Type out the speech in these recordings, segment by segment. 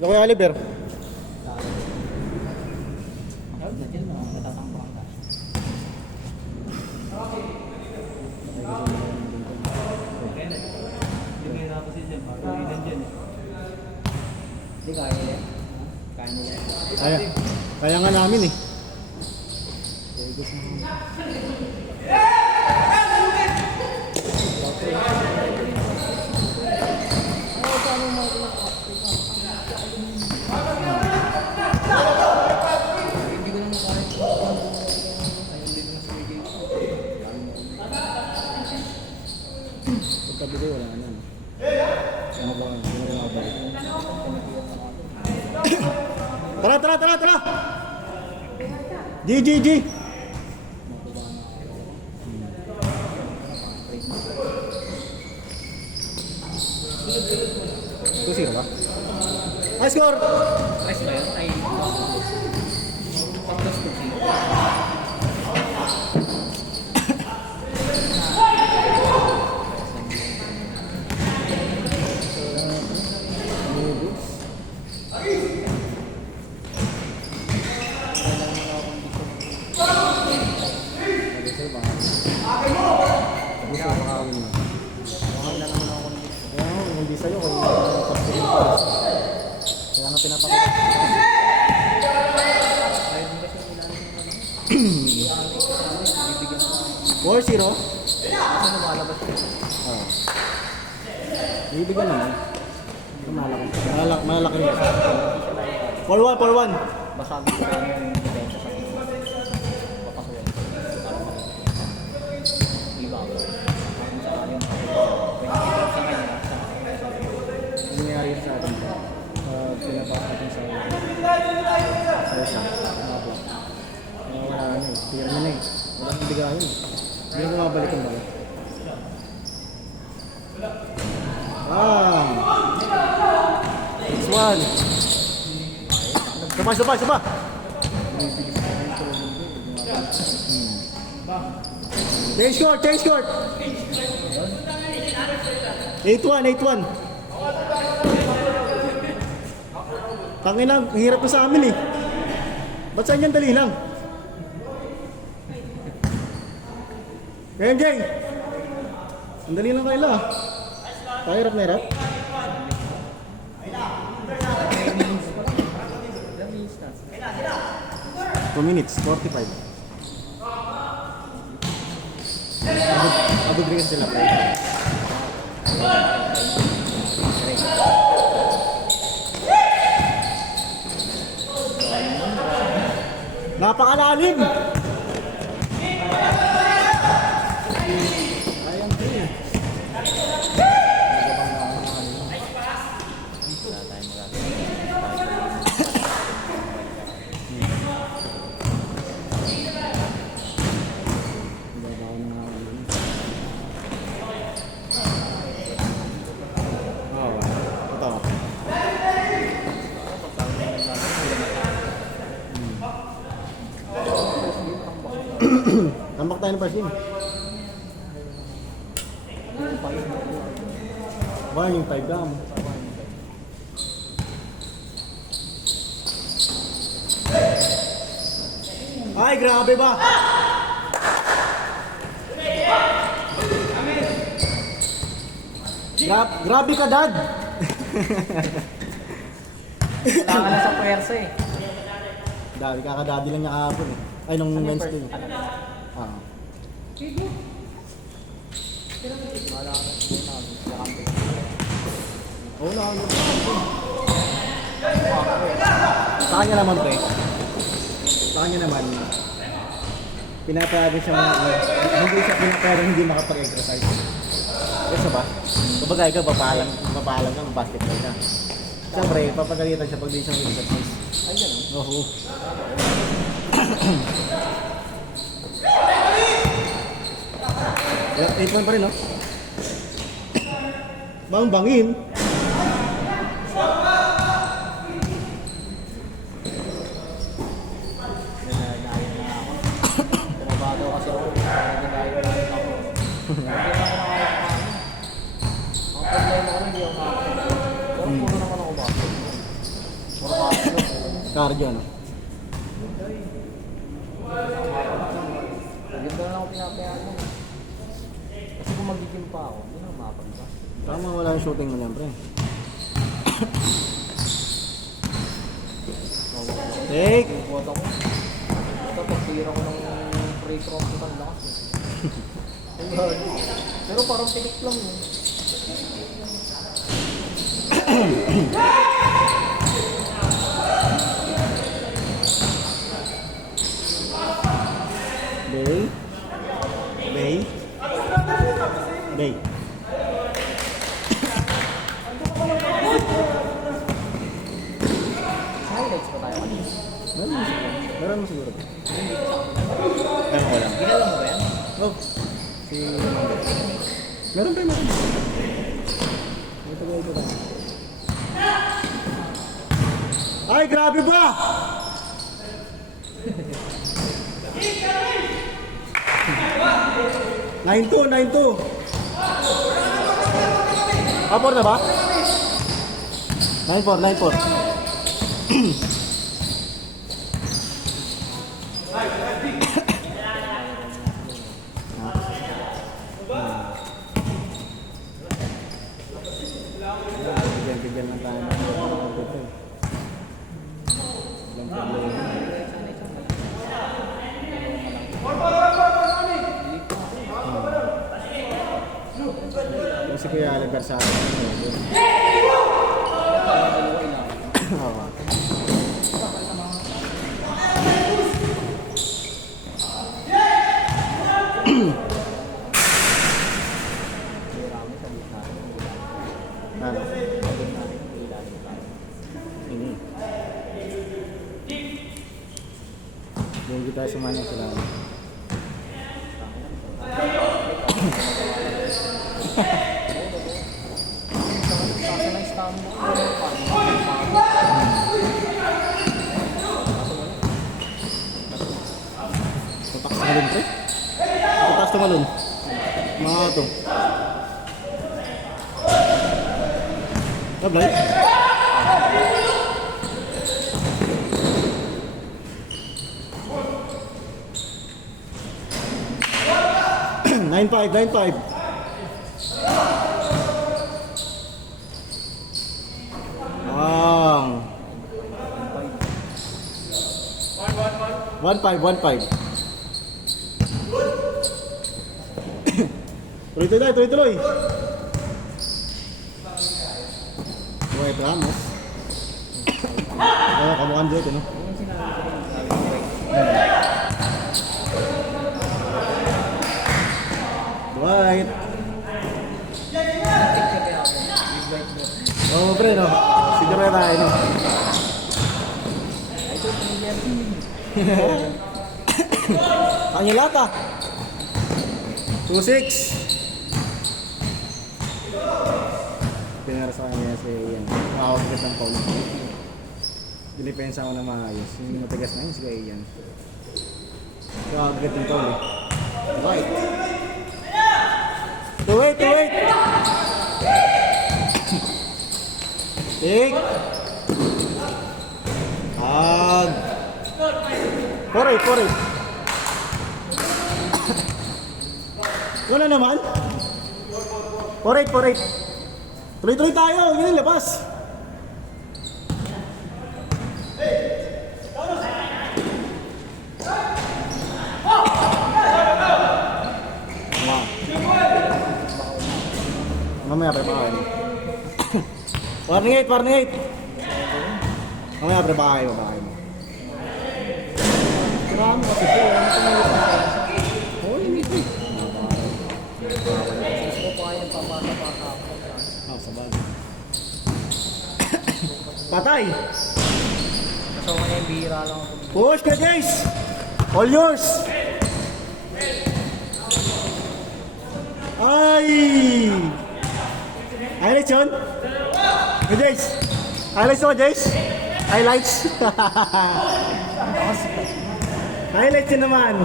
Kuya Oliver. Kaya nga namin eh. Pagkabili wala na. Ano ba? Tara! G. Ito sino ba? High score! Ayos ba yun? Ay, pagkas ko siya. Hindi sa'yo kaya pagpilin ko. Kaya nga pinapakita. 4-0? Kasi lumalabas ko. Oo. Bibigyan naman. Malaki rin. 4-1. Basagi ko lang yung depensa sa team. Papasuyan. Iba ako. Sa kanya. Hindi nangyari sa atin. Pinapakita natin sa isa. Wala na eh. Tira na eh. Wala nang bigayan eh. Hindi na mabalik ang bala. It's 1. Saba. Change court. 8-1. Tanginang, hirap na sa amin eh. Ba't sa inyan dali lang? MJ! Ang dali lang kaila. Hirap na hirap. 2 minutes, 45. Abudrigan sila pa. Napakalalim! Ayang din. Tambak tayo ng first game. Warning 5 down. Ay, grabe ba? Grabe ka, Dad! Wala ka na sa puwersa eh. Dami, kakadadi lang niya kahapon eh. Ay, nung Wednesday. Ah. Oo na, sa kanya naman, pre. Sa kanya naman, pinapayagan siya hindi siya pinapayagan hindi makapag-exercise. Kasi ba? Kapag ikaw, papalang ka, basketball ka. Siyempre, papagalitan siya pag di siya mag-exercise. Ay, gano'n. Oo. Yeah, 8-1 pa rin, no? Bangin. Tumabado kasi ako. Nagagayo lang ako. Hindi na ako nakakakain. Ang problema ko hindi ako nakakakain. Pero puro naman ako bakit. Cardio, no? Yun na lang ako pinapayaan mo. Kasi kung magiging pa ako, hindi na makapagpa. Tama, wala yung shooting mo niyan, pre. Take! Buhat ako. Ito, pagtira ko ng free throw ko ng lakas. Pero parang tinik lang yun. Bay. Bay. Bay. Highlights pa tayo kanina. Meron mo siguro. Meron ko lang. Ginala mo ba yan? Oh. Si... Meron pa, meron. Ito ba? Ay, grabe ba? Nine two. Apor na ba? 9-4. Bigyan lang tayo ng pagkakas. Si Kuya Oliver sa akin. Oo. Ano? Ini. Hindi tayo sumanya sila. Tatak sa malun, pre. Tatak sa malun. Mga ito. Tabay. Nine five. Ang 1-5. Tuloy. Wait, Ramos. Kamukhang dito, no? Dwight. Oh, pre, no? Siguro na tayo, no? Kanya lata. 2-6. Pinara sa kanya si Ian. Makakagkas ng Paul. Dinipensa ko na maayos. Yung matigas na yun, si Ian. Makakagkat ng Paul. Right. 2-8. Tik. Ag. 4-8. Wala naman. 4-8. Tuloy tayo. Yun yung labas. Mamaya prepakain. Warning 8. Mamaya prepakain mo. Marami kasi ito. Oo, hindi ito. Gusto ko pa yung pamata-pata ako. Sabagay. Patay! So kaya yung bihira lang ako. Push ka, Jace! All yours! Ay! Highlights yun? Hey, Jace! Highlights mo, Jace? Highlights? Highlights yun naman!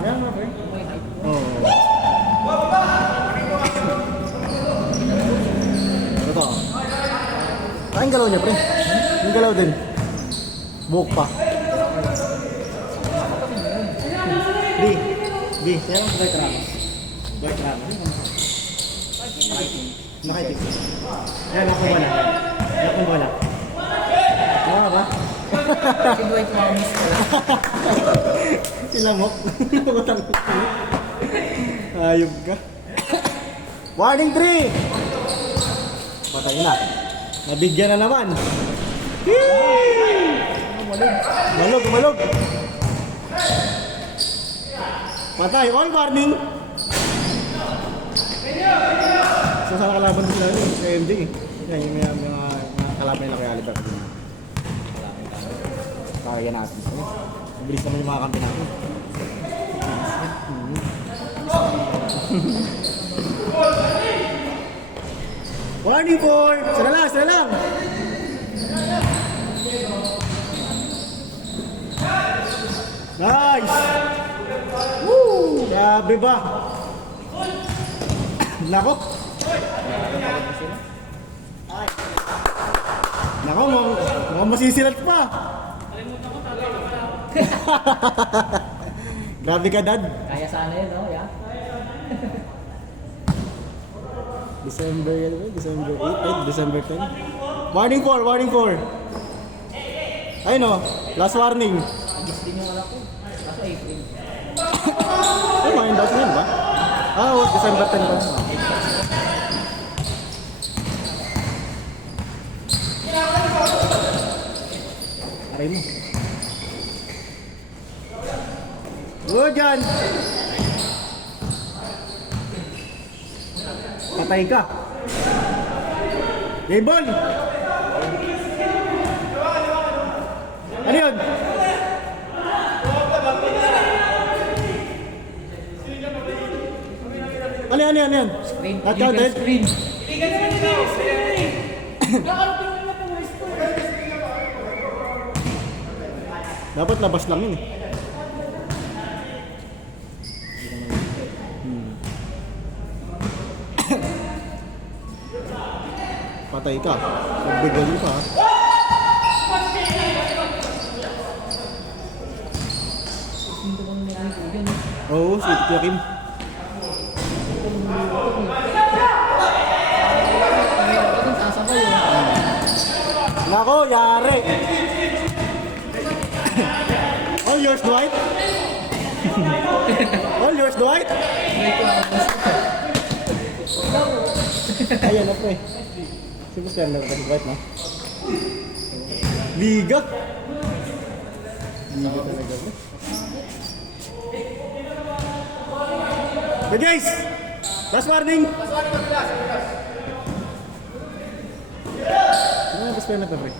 Yan, mga friend. yung galaw niya, pre? Yung galaw din. Buhok pa. D. Yan ang Dwight Ramos. White Ramos. Nakaitik. Yan, nakuha na. Nakuha na. Tama ba? Si Dwight Ramos pala. Silamok. Ayog ka. Warning 3! Patay na. Nabigyan na naman. Malog. Patay. All warning. So sana kalaban sila rin sa MJ eh. Yan yung mga kalaban nila kay Oliver. Kaya natin. Mabilis naman yung mga kampi natin. Warning 4! Sana lang! Nice! Woo! Grabe ba? Nako! Nako, mukhang masisilat pa! Grabe ka, Dad! Kaya sana yun, no? Yeah. December 8, December 10. Warning 4. Ayun o, last warning. Agis din yung wala ko. Kaso April. Ay, mga inbox na yun ba? December 10 ba? Aray mo. Good yan! Patay ka. Game ball. Ano yun? Ano yan? Screen. Not counted? Screen. Dapat labas lang yun eh. Patay ka. Magbigali pa ha. Dito bang nilangin ko yun? Oo, si Kuya Kim. Ito sasabay yun. Nako, yari. All yours, Dwight. All yours, Dwight. Ayan na pre. Si Boss Kern lang Dwight, no? Liga. Liga talaga pre. But guys, last warning. Ano yung experiment na pre?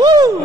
Woo!